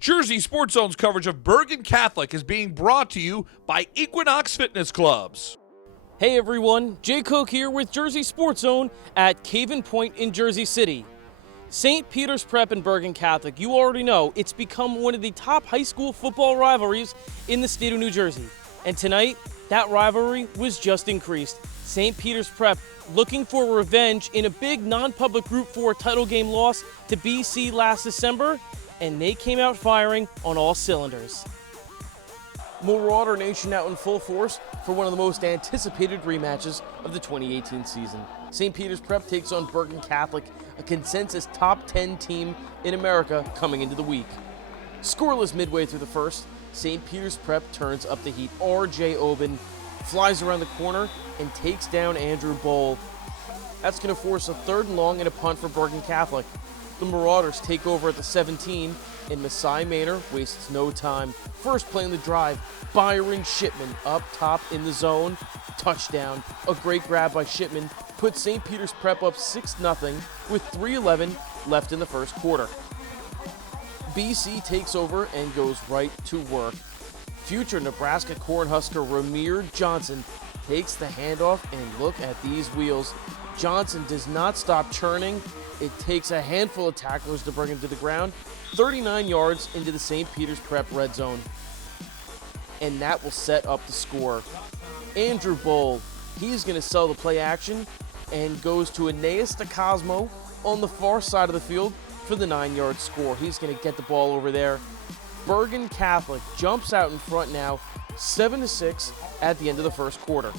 Jersey Sports Zone's coverage of Bergen Catholic is being brought to you by Equinox Fitness Clubs. Hey everyone, Jay Cook here with Jersey Sports Zone at Caven Point in Jersey City. St. Peter's Prep and Bergen Catholic, you already know, it's become one of the top high school football rivalries in the state of New Jersey. And tonight, that rivalry was just increased. St. Peter's Prep looking for revenge in a big non-public Group 4 title game loss to BC last December, and they came out firing on all cylinders. Marauder Nation out in full force for one of the most anticipated rematches of the 2018 season. St. Peter's Prep takes on Bergen Catholic, a consensus top 10 team in America coming into the week. Scoreless midway through the first, St. Peter's Prep turns up the heat. R.J. Oben flies around the corner and takes down Andrew Bowl. That's going to force a 3rd and long and a punt for Bergen Catholic. The Marauders take over at the 17, and Messiah Maynor wastes no time. First play in the drive, Byron Shipman up top in the zone. Touchdown. A great grab by Shipman puts St. Peter's Prep up 6-0 with 3:11 left in the first quarter. BC takes over and goes right to work. Future Nebraska Cornhusker Ramir Johnson takes the handoff, and look at these wheels. Johnson does not stop churning. It takes a handful of tacklers to bring him to the ground, 39 yards into the St. Peter's Prep red zone. And that will set up the score. Andrew Bowl, he's going to sell the play action and goes to Aeneas DeCosmo on the far side of the field for the 9-yard score. He's going to get the ball over there. Bergen Catholic jumps out in front now, 7-6 at the end of the first quarter.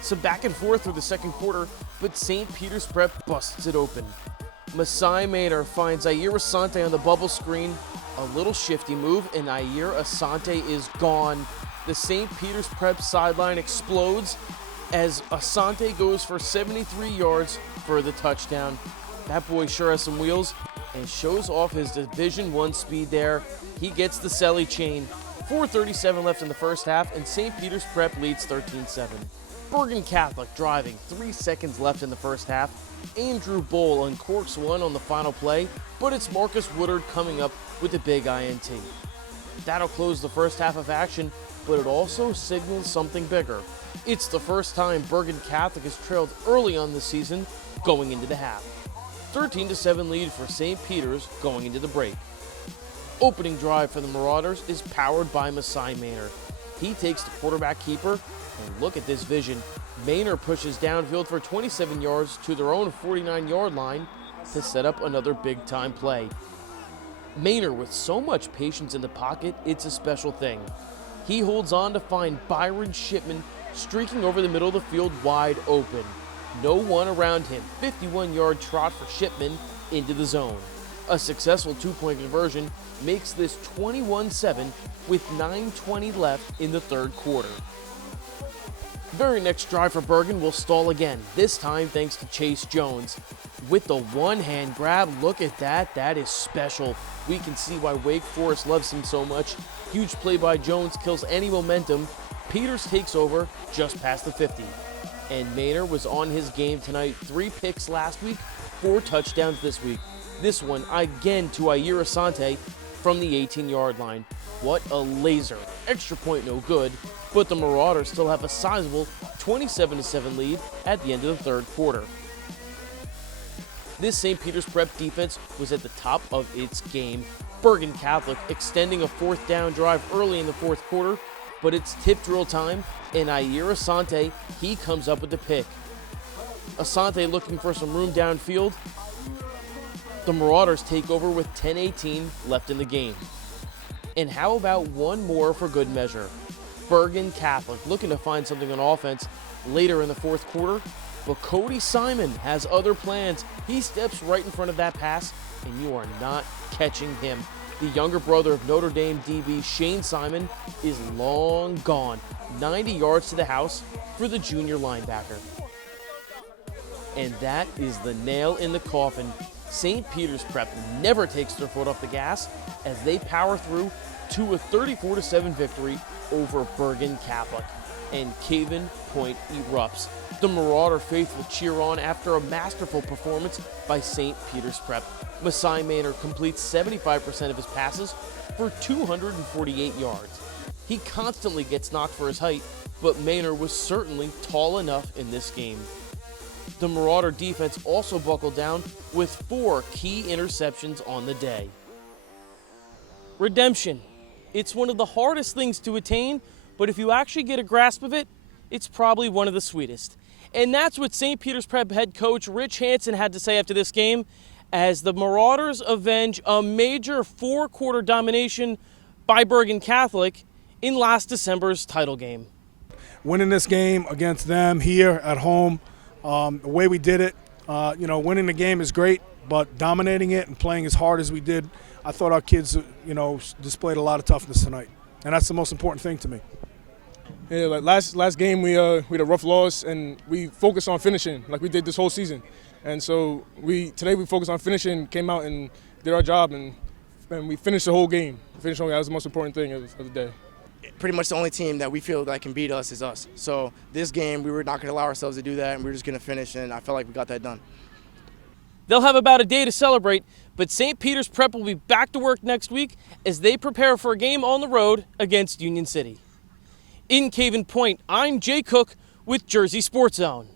Some back and forth through the second quarter, but St. Peter's Prep busts it open. Messiah Maynor finds Ayer Asante on the bubble screen. A little shifty move, and Ayer Asante is gone. The St. Peter's Prep sideline explodes as Asante goes for 73 yards for the touchdown. That boy sure has some wheels and shows off his Division I speed there. He gets the Selly chain. 4:37 left in the first half, and St. Peter's Prep leads 13-7. Bergen Catholic driving, 3 seconds left in the first half. Andrew Bowl uncorks one on the final play, but it's Marcus Woodard coming up with a big INT. That'll close the first half of action, but it also signals something bigger. It's the first time Bergen Catholic has trailed early on this season going into the half. 13-7 lead for St. Peter's going into the break. Opening drive for the Marauders is powered by Messiah Maynor. He takes the quarterback keeper, and look at this vision. Maynor pushes downfield for 27 yards to their own 49-yard line to set up another big-time play. Maynor, with so much patience in the pocket, it's a special thing. He holds on to find Byron Shipman streaking over the middle of the field wide open. No one around him. 51-yard trot for Shipman into the zone. A successful 2-point conversion makes this 21-7 with 9:20 left in the third quarter. Very next drive for Bergen will stall again, this time thanks to Chase Jones. With the one-hand grab, look at that, that is special. We can see why Wake Forest loves him so much. Huge play by Jones kills any momentum. Peters takes over just past the 50. And Maynor was on his game tonight. 3 picks last week, 4 touchdowns this week. This one again to Ayer Asante from the 18-yard line. What a laser. Extra point no good, but the Marauders still have a sizable 27-7 lead at the end of the third quarter. This St. Peter's Prep defense was at the top of its game. Bergen Catholic extending a 4th down drive early in the fourth quarter, but it's tip drill time, and Ayer Asante, he comes up with the pick. Asante looking for some room downfield. The Marauders take over with 10:18 left in the game. And how about one more for good measure? Bergen Catholic looking to find something on offense later in the fourth quarter, but Cody Simon has other plans. He steps right in front of that pass, and you are not catching him. The younger brother of Notre Dame DB Shane Simon is long gone. 90 yards to the house for the junior linebacker. And that is the nail in the coffin. St. Peter's Prep never takes their foot off the gas as they power through to a 34-7 victory over Bergen Catholic. And Caven Point erupts. The Marauder faithful cheer on after a masterful performance by St. Peter's Prep. Masai Maynard completes 75% of his passes for 248 yards. He constantly gets knocked for his height, but Maynard was certainly tall enough in this game. The Marauder defense also buckled down with 4 key interceptions on the day. Redemption. It's one of the hardest things to attain, but if you actually get a grasp of it, it's probably one of the sweetest. And that's what St. Peter's Prep head coach Rich Hansen had to say after this game, as the Marauders avenge a major 4-quarter domination by Bergen Catholic in last December's title game. Winning this game against them here at home, the way we did it, winning the game is great, but dominating it and playing as hard as we did, I thought our kids, displayed a lot of toughness tonight, and that's the most important thing to me. Yeah, like last game we had a rough loss, and we focused on finishing like we did this whole season. And so today we focused on finishing, came out and did our job, and we finished the whole game. That was the most important thing of the day. Pretty much the only team that we feel that can beat us is us. So this game, we were not going to allow ourselves to do that, and we were just going to finish, and I felt like we got that done. They'll have about a day to celebrate, but St. Peter's Prep will be back to work next week as they prepare for a game on the road against Union City. In Caven Point, I'm Jay Cook with Jersey Sports Zone.